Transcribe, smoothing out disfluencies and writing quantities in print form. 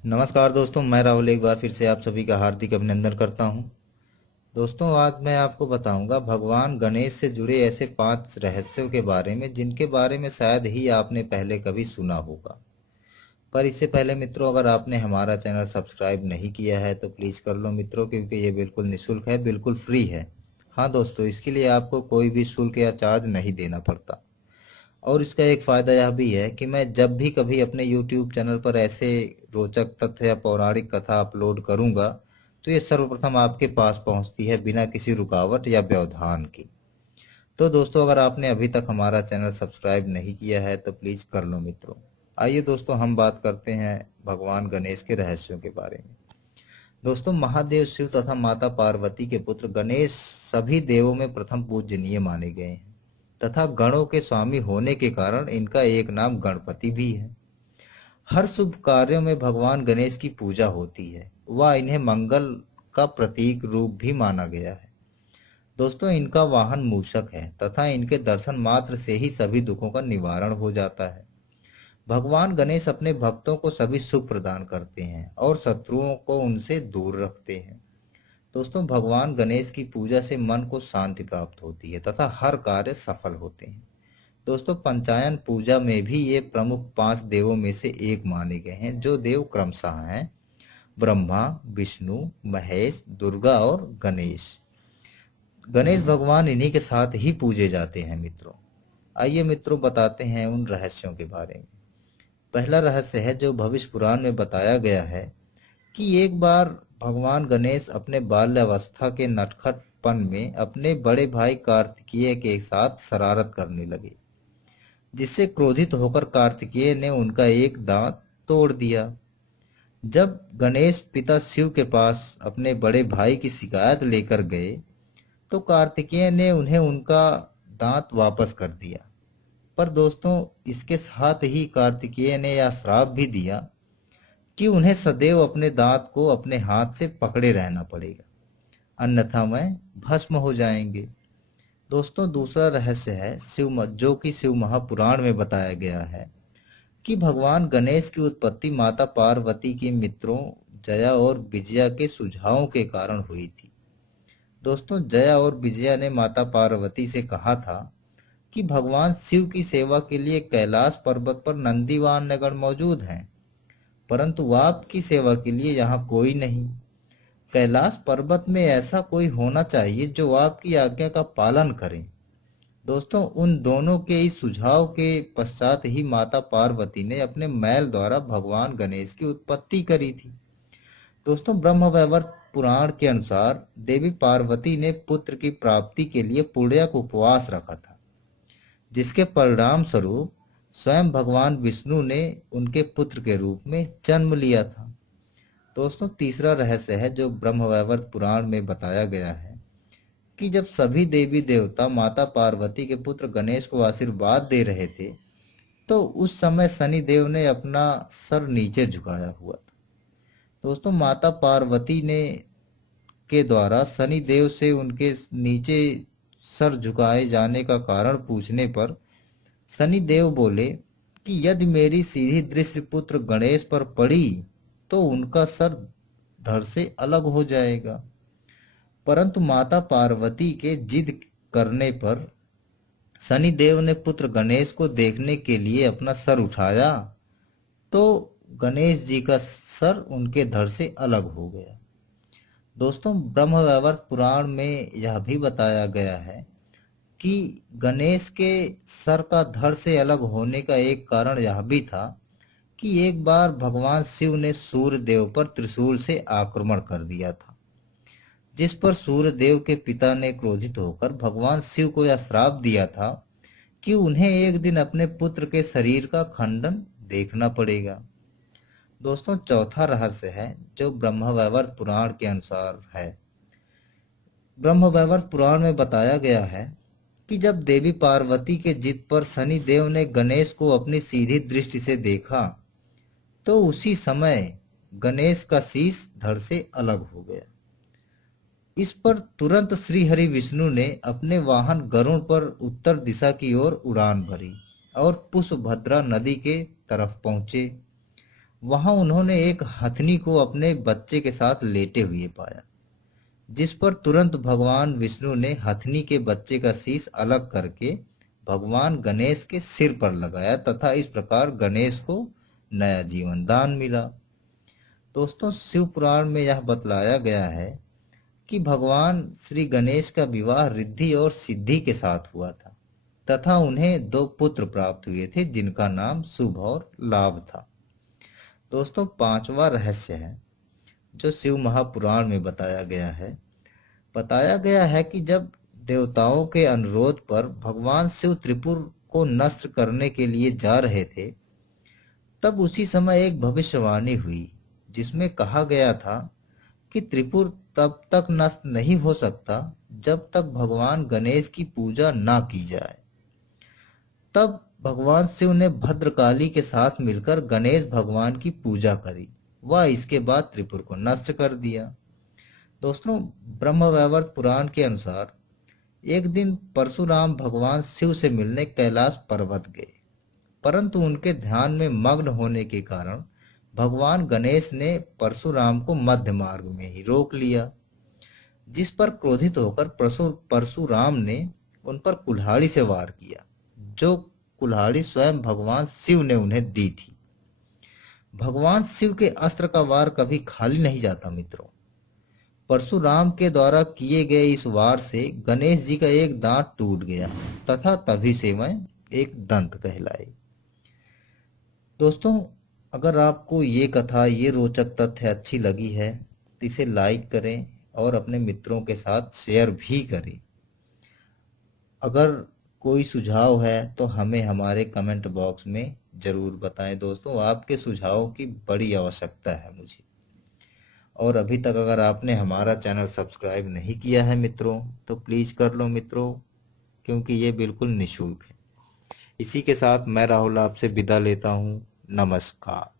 नमस्कार दोस्तों, मैं राहुल एक बार फिर से आप सभी का हार्दिक अभिनंदन करता हूं। दोस्तों, आज मैं आपको बताऊंगा भगवान गणेश से जुड़े ऐसे 5 रहस्यों के बारे में जिनके बारे में शायद ही आपने पहले कभी सुना होगा। पर इससे पहले मित्रों, अगर आपने हमारा चैनल सब्सक्राइब नहीं किया है तो प्लीज़ कर लो मित्रों, क्योंकि ये बिल्कुल निःशुल्क है, बिल्कुल फ्री है। हाँ दोस्तों, इसके लिए आपको कोई भी शुल्क या चार्ज नहीं देना पड़ता। और इसका एक फ़ायदा यह भी है कि मैं जब भी कभी अपने YouTube चैनल पर ऐसे रोचक तथ्य या पौराणिक कथा अपलोड करूंगा तो ये सर्वप्रथम आपके पास पहुंचती है बिना किसी रुकावट या व्यवधान की। तो दोस्तों, अगर आपने अभी तक हमारा चैनल सब्सक्राइब नहीं किया है तो प्लीज़ कर लो मित्रों। आइए दोस्तों, हम बात करते हैं भगवान गणेश के रहस्यों के बारे में। दोस्तों, महादेव शिव तथा माता पार्वती के पुत्र गणेश सभी देवों में प्रथम पूजनीय माने गए हैं तथा गणों के स्वामी होने के कारण इनका एक नाम गणपति भी है। हर शुभ कार्यों में भगवान गणेश की पूजा होती है, वह इन्हें मंगल का प्रतीक रूप भी माना गया है। दोस्तों, इनका वाहन मूषक है तथा इनके दर्शन मात्र से ही सभी दुखों का निवारण हो जाता है। भगवान गणेश अपने भक्तों को सभी सुख प्रदान करते हैं और शत्रुओं को उनसे दूर रखते हैं। दोस्तों, भगवान गणेश की पूजा से मन को शांति प्राप्त होती है तथा हर कार्य सफल होते हैं। दोस्तों, पंचायन पूजा में भी ये प्रमुख 5 देवों में से एक माने गए हैं, जो देव क्रमशः हैं ब्रह्मा, विष्णु, महेश, दुर्गा और गणेश। गणेश भगवान इन्हीं के साथ ही पूजे जाते हैं मित्रों। आइए मित्रों, बताते हैं उन रहस्यों के बारे में। पहला रहस्य है जो भविष्य पुराण में बताया गया है कि एक बार भगवान गणेश अपने बाल्यावस्था के नटखटपन में अपने बड़े भाई कार्तिकेय के साथ शरारत करने लगे, जिससे क्रोधित होकर कार्तिकेय ने उनका एक दांत तोड़ दिया। जब गणेश पिता शिव के पास अपने बड़े भाई की शिकायत लेकर गए तो कार्तिकेय ने उन्हें उनका दांत वापस कर दिया। पर दोस्तों, इसके साथ ही कार्तिकेय ने यह श्राप भी दिया कि उन्हें सदैव अपने दांत को अपने हाथ से पकड़े रहना पड़ेगा, अन्यथा वह भस्म हो जाएंगे। दोस्तों, दूसरा रहस्य है जो कि शिव महापुराण में बताया गया है कि भगवान गणेश की उत्पत्ति माता पार्वती के मित्रों जया और विजया के सुझावों के कारण हुई थी। दोस्तों, जया और विजया ने माता पार्वती से कहा था कि भगवान शिव की सेवा के लिए कैलाश पर्वत पर नंदीवान नगर मौजूद हैं, परंतु आपकी सेवा के लिए यहाँ कोई नहीं। कैलाश पर्वत में ऐसा कोई होना चाहिए जो आपकी आज्ञा का पालन करे। दोस्तों, उन दोनों के इस सुझाव के पश्चात ही माता पार्वती ने अपने मैल द्वारा भगवान गणेश की उत्पत्ति करी थी। दोस्तों, ब्रह्मवैवर्त पुराण के अनुसार देवी पार्वती ने पुत्र की प्राप्ति के लिए पुण्यक उपवास रखा था, जिसके परिणाम स्वरूप स्वयं भगवान विष्णु ने उनके पुत्र के रूप में जन्म लिया था। दोस्तों, तीसरा रहस्य है जो ब्रह्मवैवर्त पुराण में बताया गया है कि जब सभी देवी देवता माता पार्वती के पुत्र गणेश को आशीर्वाद दे रहे थे तो उस समय शनि देव ने अपना सर नीचे झुकाया हुआ था। दोस्तों, माता पार्वती ने के द्वारा शनि देव से उनके नीचे सर झुकाए जाने का कारण पूछने पर शनि देव बोले कि यदि मेरी सीधी दृष्टि पुत्र गणेश पर पड़ी तो उनका सर धड़ से अलग हो जाएगा। परंतु माता पार्वती के जिद करने पर शनि देव ने पुत्र गणेश को देखने के लिए अपना सर उठाया तो गणेश जी का सर उनके धड़ से अलग हो गया। दोस्तों, ब्रह्मवैवर्त पुराण में यह भी बताया गया है कि गणेश के सर का धड़ से अलग होने का एक कारण यह भी था कि एक बार भगवान शिव ने सूर्य देव पर त्रिशूल से आक्रमण कर दिया था, जिस पर सूर्य देव के पिता ने क्रोधित होकर भगवान शिव को यह श्राप दिया था कि उन्हें एक दिन अपने पुत्र के शरीर का खंडन देखना पड़ेगा। दोस्तों, चौथा रहस्य है जो ब्रह्मवैवर्त पुराण के अनुसार है। ब्रह्मवैवर्त पुराण में बताया गया है कि जब देवी पार्वती के जिद पर शनि देव ने गणेश को अपनी सीधी दृष्टि से देखा तो उसी समय गणेश का शीश धड़ से अलग हो गया। इस पर तुरंत श्री हरि विष्णु ने अपने वाहन गरुड़ पर उत्तर दिशा की ओर उड़ान भरी और पुष्पभद्रा नदी के तरफ पहुंचे। वहां उन्होंने एक हथनी को अपने बच्चे के साथ लेटे हुए पाया, जिस पर तुरंत भगवान विष्णु ने हथनी के बच्चे का शीश अलग करके भगवान गणेश के सिर पर लगाया तथा इस प्रकार गणेश को नया जीवन दान मिला। दोस्तों, शिव पुराण में यह बतलाया गया है कि भगवान श्री गणेश का विवाह रिद्धि और सिद्धि के साथ हुआ था तथा उन्हें 2 पुत्र प्राप्त हुए थे जिनका नाम शुभ और लाभ था। दोस्तों, 5वां रहस्य है जो शिव महापुराण में बताया गया है कि जब देवताओं के अनुरोध पर भगवान शिव त्रिपुर को नष्ट करने के लिए जा रहे थे, तब उसी समय एक भविष्यवाणी हुई जिसमें कहा गया था कि त्रिपुर तब तक नष्ट नहीं हो सकता जब तक भगवान गणेश की पूजा ना की जाए। तब भगवान शिव ने भद्रकाली के साथ मिलकर गणेश भगवान की पूजा करी व इसके बाद त्रिपुर को नष्ट कर दिया। दोस्तों, ब्रह्मवैवर्त पुराण के अनुसार एक दिन परशुराम भगवान शिव से मिलने कैलाश पर्वत गए, परंतु उनके ध्यान में मग्न होने के कारण भगवान गणेश ने परशुराम को मध्य मार्ग में ही रोक लिया, जिस पर क्रोधित होकर परशुराम ने उन पर कुल्हाड़ी से वार किया, जो कुल्हाड़ी स्वयं भगवान शिव ने उन्हें दी थी। भगवान शिव के अस्त्र का वार कभी खाली नहीं जाता मित्रों। परशुराम के द्वारा किए गए इस वार से गणेश जी का एक दांत टूट गया तथा तभी से मैं एक दंत कहलाए। दोस्तों, अगर आपको ये कथा, ये रोचक तथ्य अच्छी लगी है तो इसे लाइक करें और अपने मित्रों के साथ शेयर भी करें। अगर कोई सुझाव है तो हमें हमारे कमेंट बॉक्स में जरूर बताएं। दोस्तों, आपके सुझावों की बड़ी आवश्यकता है मुझे। और अभी तक अगर आपने हमारा चैनल सब्सक्राइब नहीं किया है मित्रों, तो प्लीज़ कर लो मित्रों, क्योंकि ये बिल्कुल निःशुल्क है। इसी के साथ मैं राहुल आपसे विदा लेता हूँ। नमस्कार।